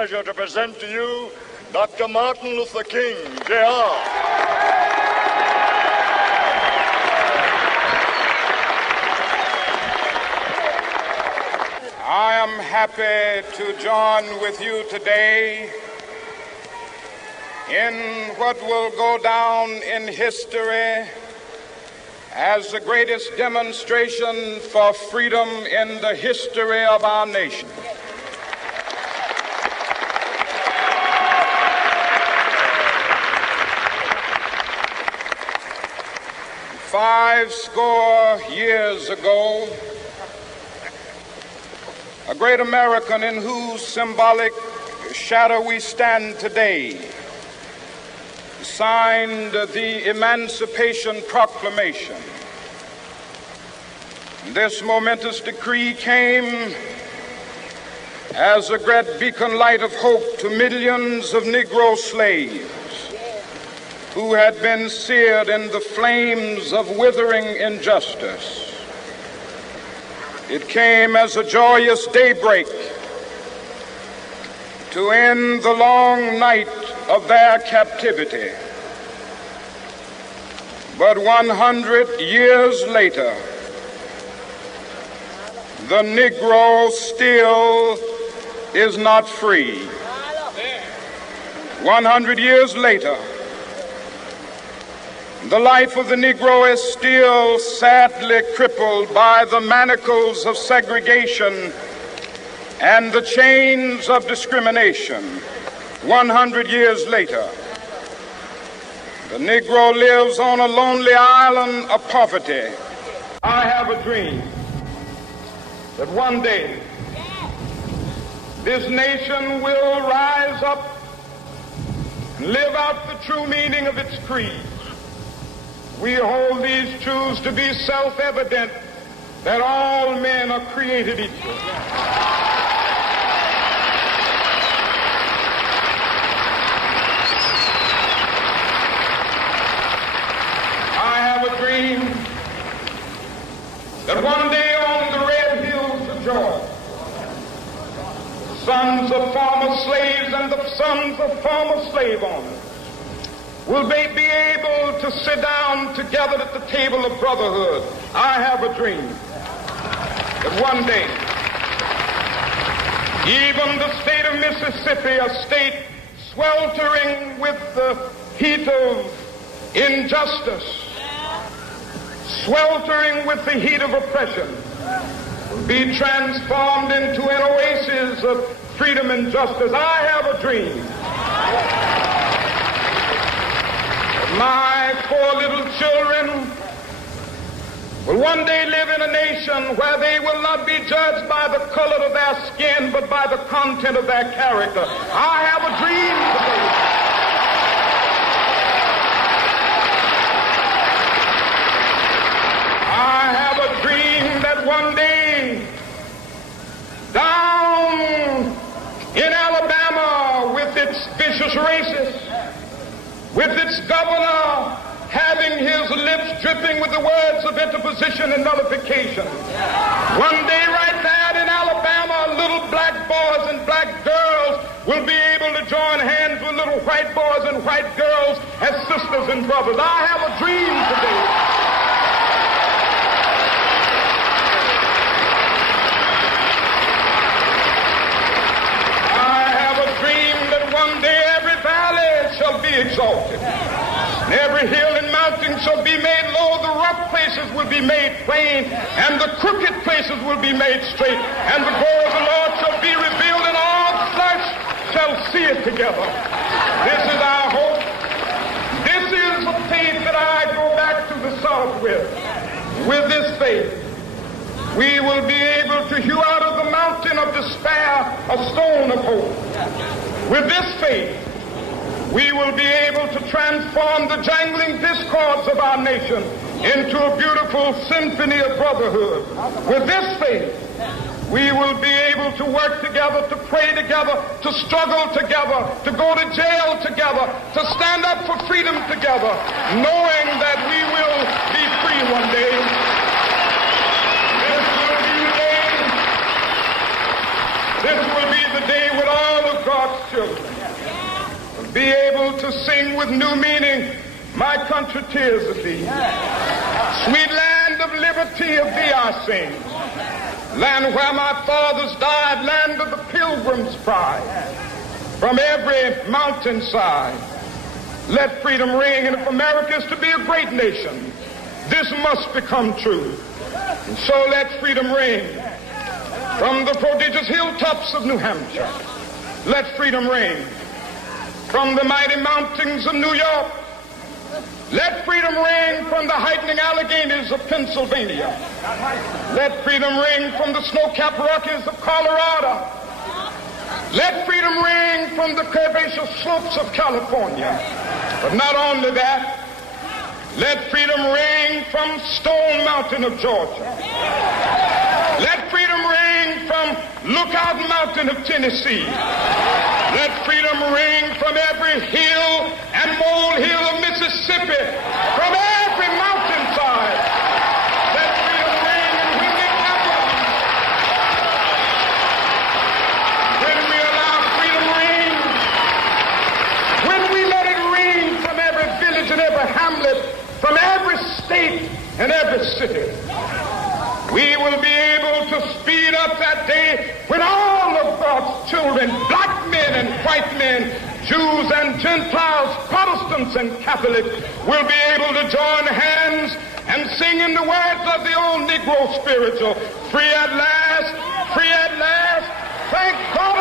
pleasure to present to you Dr. Martin Luther King, Jr. I am happy to join with you today in what will go down in history as the greatest demonstration for freedom in the history of our nation. Five score years ago, a great American in whose symbolic shadow we stand today signed the Emancipation Proclamation. This momentous decree came as a great beacon light of hope to millions of Negro slaves who had been seared in the flames of withering injustice. It came as a joyous daybreak to end the long night of their captivity. But 100 years later, the Negro still is not free. 100 years later, the life of the Negro is still sadly crippled by the manacles of segregation and the chains of discrimination. 100 years later, the Negro lives on a lonely island of poverty. I have a dream that one day this nation will rise up and live out the true meaning of its creed. We hold these truths to be self-evident, that all men are created equal. I have a dream that one day on the red hills of Georgia, the sons of former slaves and the sons of former slave owners will they be able to sit down together at the table of brotherhood. I have a dream that one day, even the state of Mississippi, a state sweltering with the heat of injustice, sweltering with the heat of oppression, will be transformed into an oasis of freedom and justice. I have a dream. My poor little children will one day live in a nation where they will not be judged by the color of their skin, but by the content of their character. I have a dream today. I have a dream that one day, down in Alabama, with its vicious racists, with its governor having his lips dripping with the words of interposition and nullification. One day right there in Alabama, little black boys and black girls will be able to join hands with little white boys and white girls as sisters and brothers. I have a dream today. I have a dream that one day every valley shall be exalted, and every hill and mountain shall be made low. The rough places will be made plain, and the crooked places will be made straight, and the glory of the Lord shall be revealed, and all flesh shall see it together. This is our hope. This is the faith that I go back to the South with. With this faith, we will be able to hew out of the mountain of despair a stone of hope. With this faith, we will be able to transform the jangling discords of our nation into a beautiful symphony of brotherhood. With this faith, we will be able to work together, to pray together, to struggle together, to go to jail together, to stand up for freedom together, knowing that we will be free one day. This will be the day when all of God's to sing with new meaning, my country, tears of thee. Sweet land of liberty, of thee I sing. Land where my fathers died, land of the pilgrim's pride. From every mountainside, let freedom ring. And if America is to be a great nation, this must become true. And so let freedom ring. From the prodigious hilltops of New Hampshire, let freedom ring. From the mighty mountains of New York, let freedom ring. From the heightening Alleghenies of Pennsylvania, let freedom ring. From the snow-capped Rockies of Colorado, let freedom ring. From the curvaceous slopes of California. But not only that, let freedom ring from Stone Mountain of Georgia. Let freedom ring from Lookout Mountain of Tennessee. Let freedom ring from every hill and molehill of Mississippi, from every mountainside. Let freedom ring, and when it happens, when we allow freedom ring, when we let it ring from every village and every hamlet, from every state and every city, we will be able to speed up that day when all of God's children, black men and white men, Jews and Gentiles, Protestants and Catholics, will be able to join hands and sing in the words of the old Negro spiritual, free at last, thank God